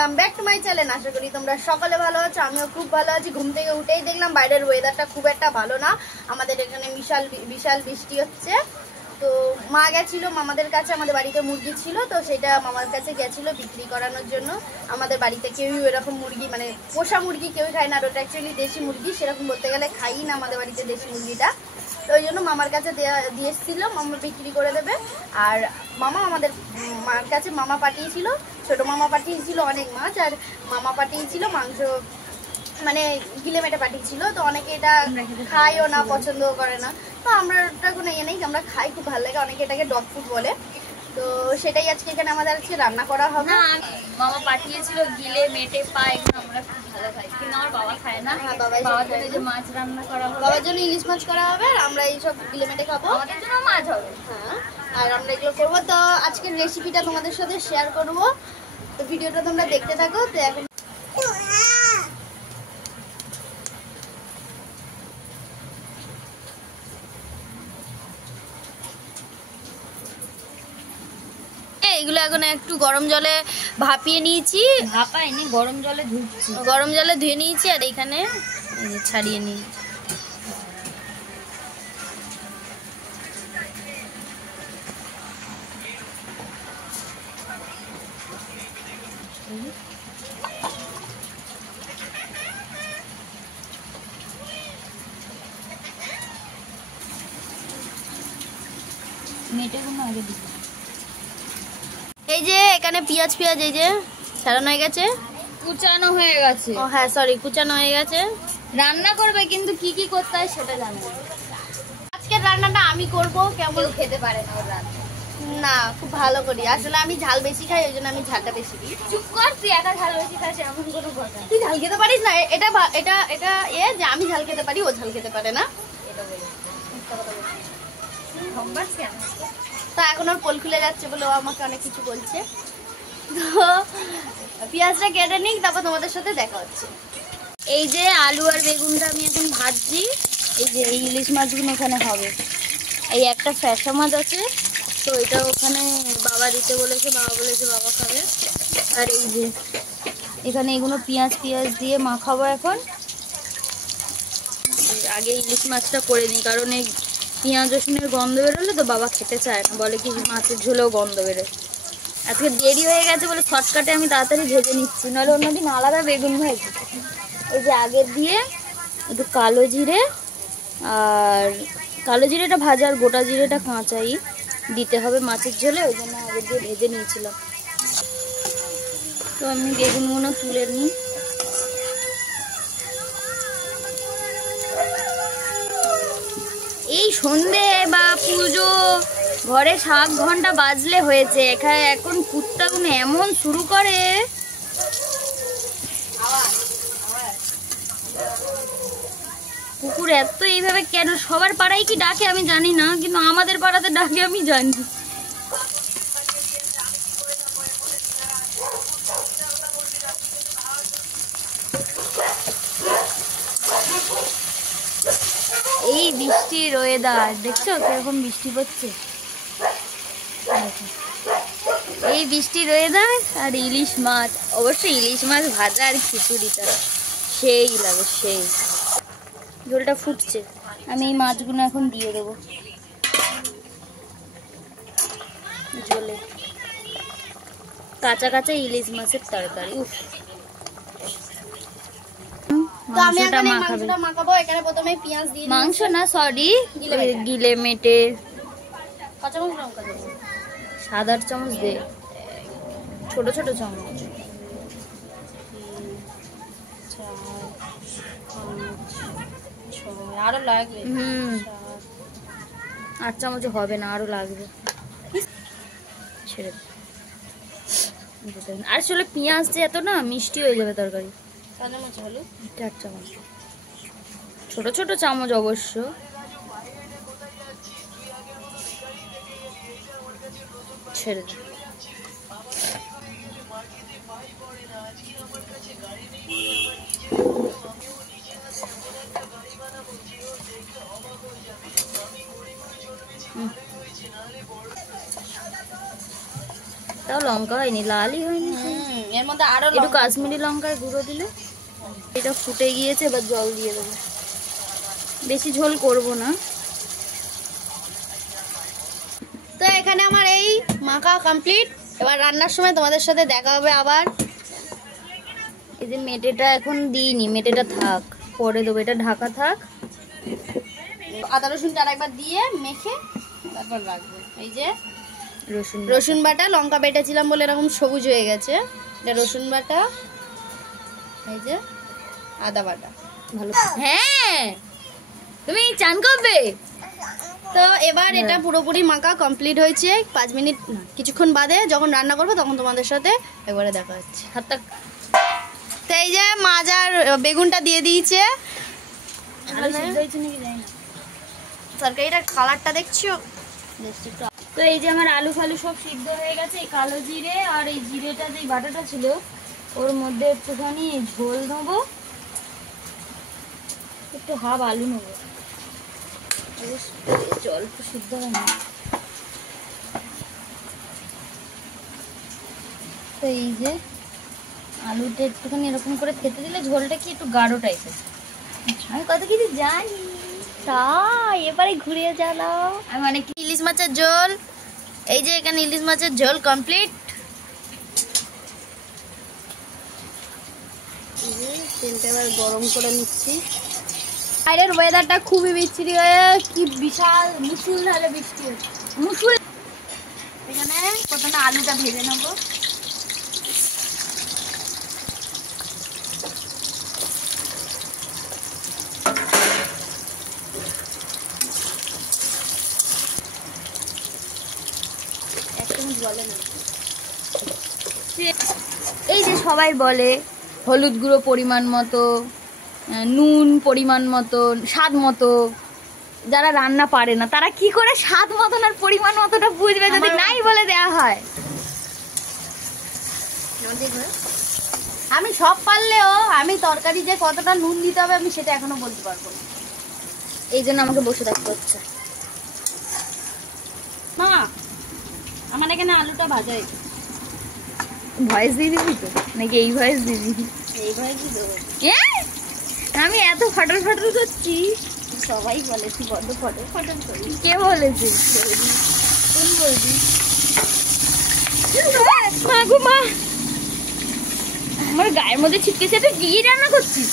Welcome back to my channel. আশা করি তোমরা সকলে ভালো আছো, আমিও খুব ভালো আছি। ঘুম থেকে উঠেই দেখলাম বাইরের ওয়েদারটা খুব একটা ভালো না, আমাদের এখানে বিশাল বৃষ্টি হচ্ছে। তো মা গেছিল মামাদের কাছে, আমাদের বাড়িতে মুরগি ছিল, তো সেটা মামার কাছে গেছিল বিক্রি করানোর জন্য। আমাদের বাড়িতে কেউই এরকম মুরগি মানে পোষা মুরগি কেউই খায় না, আর ওটা অ্যাকচুয়ালি দেশি মুরগি, সেরকম বলতে গেলে খাই না আমাদের বাড়িতে দেশি মুরগিটা। তো ওই জন্য মামার কাছে দিয়ে এসেছিল, মামা বিক্রি করে দেবে। আর মামা আমাদের মার কাছে মামা পাঠিয়েছিল, ছোটো মামা পাঠিয়েছিল অনেক মাছ, আর মামা পাঠিয়েছিল মাংস, মানে গিলে মেটে পাঠিয়েছিল। তো অনেকে এটা খায়ও না, পছন্দও করে না, তো আমরা ওটা কোনো ইয়ে নেই, আমরা খাই, খুব ভালো লাগে। অনেকে এটাকে ডগ ফুড বলে। তো সেটাই আজকে এখানে আমাদের আজকে রান্না করা হবে। মামা পাঠিয়েছিল গিলে মেটে পা, এগুলো আমরা খুব ভালো খাই, কিন্তু আমার বাবা খায় না। হ্যাঁ, বাবার জন্য যে মাছ রান্না করা হবে, বাবার জন্য ইলিশ মাছ করা হবে, আর আমরা এইসব গিলে মেটে খাবো, আমাদের জন্য মাছ হবে। হ্যাঁ, আর আমরা এগুলো করবো। তো আজকের রেসিপিটা তোমাদের সাথে শেয়ার করবো, তো ভিডিওটা তোমরা দেখতে থাকো। তো এখন এগুলো এখন একটু গরম জলে ভাপিয়ে নিয়েছি, ভাপাইনি, গরম জলে ধুচ্ছি, গরম জলে ধুয়ে নিয়েছি, আর এখানে ছাড়িয়ে নিয়েছি। মেটেগুলো আগে দিই। এই যে এখানে পেঁয়াজ এই যে ছাড়ানো হয়ে গেছে, কুচানো হয়ে গেছে। ও হ্যাঁ সরি, কুচানো হয়ে গেছে। রান্না করবে কিন্তু কি কি করতে হয় সেটা জানো। আজকের রান্নাটা আমি করব, কেমন খেতে পারে না ওর রান্না। না, খুব ভালো করি আসলে, আমি ঝাল বেশি খাই, ওই জন্য আমি ঝালটা বেশি দিই। চুপ কর, তুই একা ঝাল বেশি খাস এমন কোনো কথা। তুই ঝাল খেতে পারিস না, এটা এটা এটা এ যে আমি ঝাল খেতে পারি, ও ঝাল খেতে পারে না। এটা বলি তা এখন ওর পোল খুলে যাচ্ছে বলে ও আমাকে অনেক কিছু বলছে। তো পেঁয়াজটা কেটে নিক, তারপর তোমাদের সাথে দেখা হচ্ছে। এই যে আলু আর বেগুনটা আমি এখন ভাজছি। এই যে এই ইলিশ মাছগুলো ওখানে হবে। এই একটা ফ্যাসা মাছ আছে, তো এটা ওখানে বাবা দিতে বলেছে, বাবা বলেছে বাবা খাবে। আর এই যে এখানে এগুলো পেঁয়াজ দিয়ে মাখাবো এখন। আগে ইলিশ মাছটা করে নিই, কারণ এই পেঁয়াজ রসুনের গন্ধ বেরোলে তো বাবা খেতে চায় না, বলে কি মাছের ঝোলেও গন্ধ বেরোয়। আজকে দেরি হয়ে গেছে বলে শর্টকাটে আমি তাড়াতাড়ি ভেজে নিচ্ছি, নাহলে অন্যদিন আলাদা বেগুন ভাজি। এই যে আগের দিয়ে একটু কালো জিরে, আর কালো জিরেটা ভাজা আর গোটা জিরেটা কাঁচাই দিতে হবে মাছের ঝোলে, ওই জন্য আগের দিয়ে ভেজে নিয়েছিলাম। তো আমি বেগুনগুলো তুলে নিই। এই সন্ধে বা পুজো ঘরে 7 ঘন্টা বাজলে হয়েছে, এখানে এখন কুত্তাগুলো এমন শুরু করে। কুকুর এত এইভাবে কেন, সবার পাড়ায় কি ডাকে আমি জানি না, কিন্তু আমাদের পাড়াতে ডাকে আমি জানি। এই বৃষ্টির ওয়েদার দেখছো কিরকম বৃষ্টি পড়ছে, এই বৃষ্টির ওয়েদার আর ইলিশ মাছ, অবশ্যই ইলিশ মাছ ভাজা আর খিচুড়িটা সেই লাগে, সেই। ঝোলটা ফুটছে, আমি এই মাছগুলো এখন দিয়ে দেবো ঝোলে। কাঁচা কাঁচা ইলিশ মাছের তরকারি। উফ, তো আমি এখন এই মাংসটা মাখাবো। এখানে প্রথমে পেঁয়াজ দিয়ে, মাংস না সরি, গিলে মেটে কাঁচা মাংস লঙ্কা দেবো, 7-8 চামচ দে, ছোট ছোট চামচ। 4, 5, 6 আরো লাগবে। 8 চামচ হবে না, আরো লাগবে। ছেড়ে আর আসলে পেঁয়াজ যে এত না মিষ্টি হয়ে যাবে তরকারি। 4 চামচ, ছোট ছোট চামচ অবশ্য। ছেড়ে দে। তাও লঙ্কা হয়নি, লালই হয়নি। এর মধ্যে আরো একটু কাশ্মীরি লঙ্কার গুঁড়ো দিলে। এটা ফুটে গিয়েছে, এবার জল দিয়ে দেবো। বেশি ঝোল করব না। তো এখানে আমার এই মাখা কমপ্লিট। এবার রান্নার সময় তোমাদের সাথে দেখা হবে আবার। এই যে মেটেটা এখন দিইনি, মেটেটা থাক, পরে দেবো। এটা ঢাকা থাক। আদা রসুনটা আরেকবার দিয়ে মেখে তারপর রাখবো। এই যে রসুন রসুন বাটা, লঙ্কা বেটেছিলাম বলে এরকম সবুজ হয়ে গেছে। এটা রসুন বাটা, এই যে আদা বাটা। ভালো। হ্যাঁ, তুমি চান করবে তো এবার এটা পুরোপুরি মাখা কমপ্লিট হয়েছে। 5 মিনিট কিছুক্ষণ বাদে যখন রান্না করবো তখন তোমাদের সাথে একবারে দেখা হচ্ছে। হাতটা তো এই যে মাজার বেগুনটা দিয়ে দিয়েছে। আলু সিদ্ধ হয়েছে নাকি জানি না। তরকারিটার কালারটা দেখছো? তো এই যে আমার আলু ফালু সব সিদ্ধ হয়ে গেছে। এই কালো জিরে আর এই জিরেটা যে বাটাটা ছিল ওর মধ্যে একটুখানি ঝোল নেবো, একটু হাফ আলু নেবো। অল্প সিদ্ধ হয় না। তো এই যে আলুটা একটুখানি এরকম করে খেতে দিলে ঝোলটা কি একটু গাঢ় টাইপের। আমি কত কিছু জানি, তাই এবারে ঘুরিয়ে জ্বালাও। আমি মানে কি ইলিশ মাছের ঝোল। এই যে এখানে ইলিশ মাছের ঝোল কমপ্লিট। তেলটা এবার গরম করে নিচ্ছি। বাইরের ওয়েদারটা খুবই বিচ্ছিরি হয়ে কি বিশাল মুষলধারে বৃষ্টি হচ্ছে। মুসুল। এখানে প্রথমে আলুটা ভেজে নেবো। এই যে সবাই বলে হলুদ গুঁড়ো পরিমাণ মতো, নুন পরিমাণ মতো, স্বাদ মতো। যারা রান্না পারে না তারা কি করে স্বাদ মতন আর পরিমাণ মতোটা বুঝবে যদি নাই বলে দেয়া হয়? আমি সব পারলেও আমি তরকারি যে কতটা নুন দিতে হবে আমি সেটা এখনো বলতে পারবো না। এই জন্য আমাকে বসে থাকতে হচ্ছে। মা আমার এখানে আলুটা ভাজা হয়েছে। ভয়েস দিয়ে দিবি তো নাকি এই ভয়েস দিবি? এই ভয়েসই দেবো। আমি এত ফটল ফটল করছি, সবাই বলে তুই বড্ড ফটল ফটল করিস। কে বলেছে? কোন বলবি? মা গো মা, আমার গায়ের মধ্যে ছিটকেছে। তুই কি রান্না করছিস?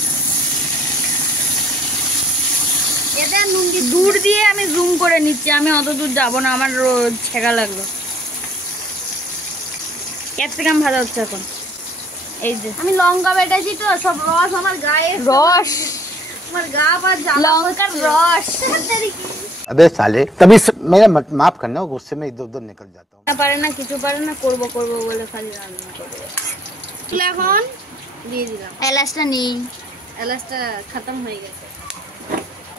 এতে নুন দিয়ে দূর দিয়ে আমি জুম করে নিচ্ছি, আমি অত দূর যাবো না, আমার ছেঁকা লাগলো। ক্যাপসিকাম ভাজা হচ্ছে এখন। এই যে আমি লঙ্কা বেটেছি তো সব রস আমার গায়ে, রস, আমার গা পা লঙ্কার রস। अबे साले तभी मेरा माफ करना गुस्से में इधर उधर निकल जाता हूँ। পারে না, কিছু পারে না, করবো করবো বলে খালি রান্না করবো। এখন দিয়ে দিলাম। এলাচটা নেই, এলাচটা খতম হয়ে গেছে।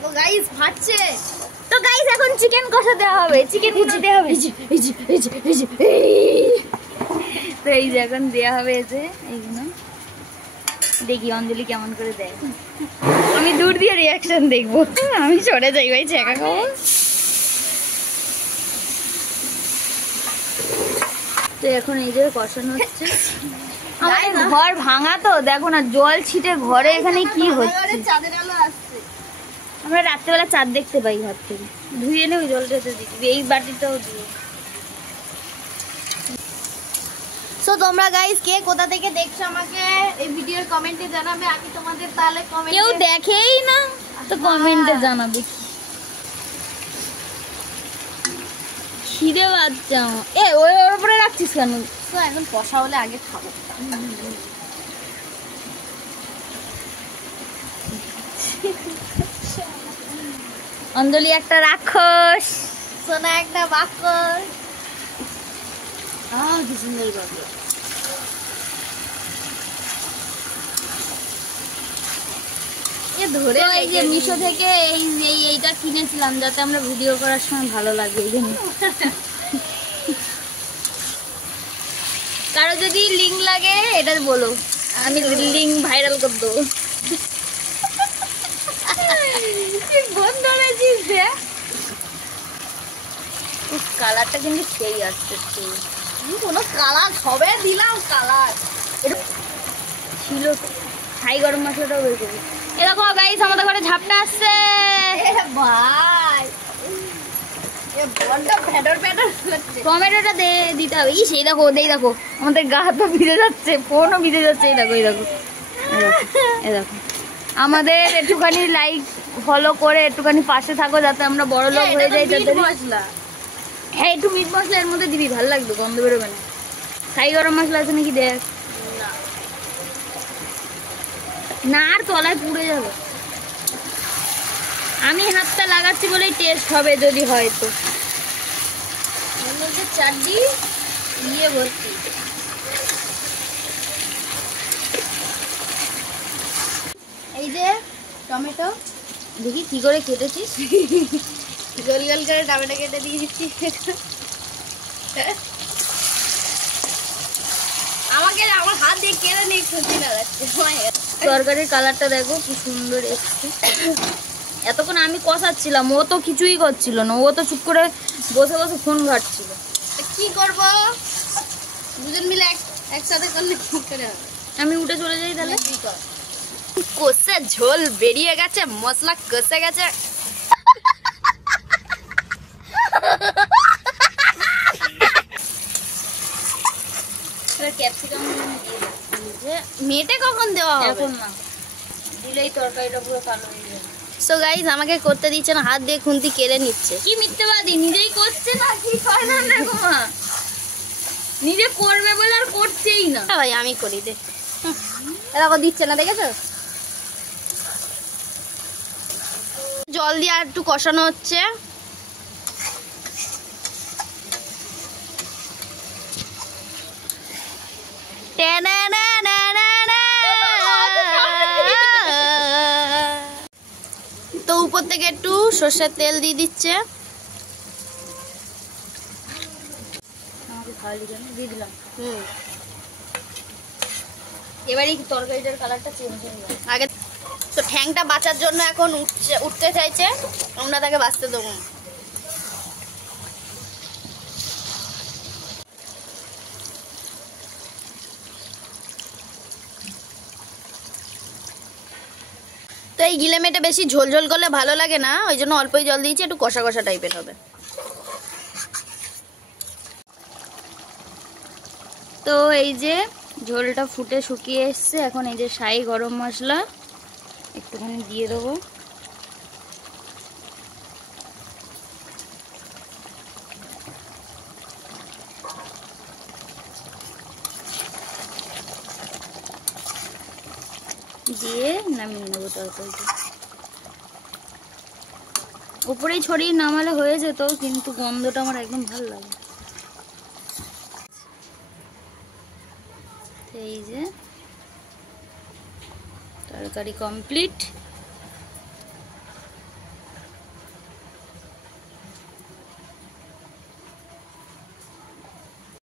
তো গাইস ফাটছে। তো গাইস এখন চিকেন কষা দেওয়া হবে, চিকেন কষা দেওয়া হবে। তো এই যে এখন দেওয়া হবে এই যে এইগুলো। দেখি অঞ্জলি কেমন করে দেয়। আমি দূর দিয়ে রিয়াকশন দেখবো। আমি সরে যাই ভাই, ছেঁকা খাবো। তো এখন এই যে কষানো হচ্ছে। আমাদের ঘর ভাঙা তো দেখো না, জল ছিটে ঘরে এখানে কি হচ্ছে। চাঁদের আলো আসছে। আমরা রাত্রেবেলা চাঁদ দেখতে পাই ঘর থেকে। ধুয়ে এনে ওই জলটাতে দিবি, এই বাটিটাও দিয়ে। সো তোমরা গাইস কে কোথা থেকে দেখছো আমাকে এই ভিডিওর কমেন্টে জানাবে। আমি তোমাদের তাহলে কমেন্টে, কেউ দেখেই না তো কমেন্টে জানাবে। খিদে বাচ্চা এ ওই ওর উপরে রাখছিস কেন? তো এখন কষা হলে আগে খাবো। অঞ্জলি একটা রাক্ষস, সোনা একটা বাক্কর। কি সুন্দর বাবু। ধরে তো এই যে মিশো থেকে এইটা কিনেছিলাম যাতে আমরা ভিডিও করার সময় ভালো লাগে এই জন্য। কারো যদি লিঙ্ক লাগে এটা বলো, আমি লিঙ্ক ভাইরাল করে দেবো। বন্ধ হয়েছিস রে। কালারটা কিন্তু সেই আসছে। কোনো কালার সবে দিলাম কালার। একটু ছিল ছাই গরম মশলাটাও বের করবো। এ দেখো গাইস আমাদের ঘরে ঝাপটা আসছে। ভাই টমেটোটা দিতে হবে। সেই দেখো দেখো আমাদের গা হাত পা ভিজে যাচ্ছে, ফোনও ভিজে যাচ্ছে। এই দেখো এই দেখো আমাদের একটুখানি লাইক ফলো করে একটুখানি পাশে থাকো যাতে আমরা বড় লোক হয়ে যাই। মশলা, হ্যাঁ একটু মিট মশলা এর মধ্যে দিবি, ভালো লাগবে, গন্ধ বেরোবে না। ছাই গরম মশলা আছে নাকি দেখ না, আর তলায় পুড়ে যাবে। আমি হাতটা লাগাচ্ছি বলেই টেস্ট হবে, যদি হয় তো। চাটনি দিয়ে ভর্তি। এই যে টমেটো, দেখি কি করে কেটেছিস। গোল গোল করে টমেটো কেটে দিয়ে দিচ্ছি। আমাকে আমার হাত দিয়ে কেটে নিয়ে খুঁজি না যাচ্ছে। তরকারির কালারটা দেখো কি সুন্দর এসছে। এতক্ষণ আমি কষাচ্ছিলাম, ও তো কিছুই করছিল না, ও তো চুপ করে বসে বসে ফোন ঘাটছিল। কি করব, দুজন মিলে একসাথে করলে কি করে হবে? আমি উঠে চলে যাই তাহলে। কষে ঝোল বেরিয়ে গেছে, মশলা কষে গেছে। ক্যাপসিকাম মেটে কখন দেওয়া হবে? এখন না দিলেই তরকারিটা পুরো কালো হয়ে যাবে। সো গাইস আমাকে করতে দিচ্ছে না, হাত দিয়ে খুন্তি কেড়ে নিচ্ছে। কি মিথ্যেবাদী, নিজেই করছে না, কি করে না দেখো মা, নিজে করবে বলে আর করছেই না। ভাই আমি করি দে, এরকম দিচ্ছে না, দেখেছো? জল দিয়ে আর একটু কষানো হচ্ছে। তো উপর থেকে একটু সর্ষের তেল দিয়ে দিচ্ছে। আমাকে খাওয়ালি কেন, দিয়ে দিলাম। হুম, এবারে তরকারিটার কালারটা চেঞ্জ হয়ে যাবে। আগে তো ঠ্যাংটা বাঁচার জন্য এখন উঠতে চাইছে, আমরা তাকে বাঁচতে দেবো না। তো এই গিলে মেটে বেশি ঝোল ঝোল করলে ভালো লাগে না, ওই জন্য অল্পই জল দিয়েছি, একটু কষা কষা টাইপের হবে। তো এই যে ঝোলটা ফুটে শুকিয়ে এসছে, এখন এই যে ছাই গরম মশলা একটুখানি দিয়ে দেবো। দিয়ে নামিয়ে নেবো তরকারিটা। উপরেই ছড়িয়ে নামালে হয়ে যেত, কিন্তু গন্ধটা আমার একদম ভালো লাগে। এই যে তরকারি কমপ্লিট।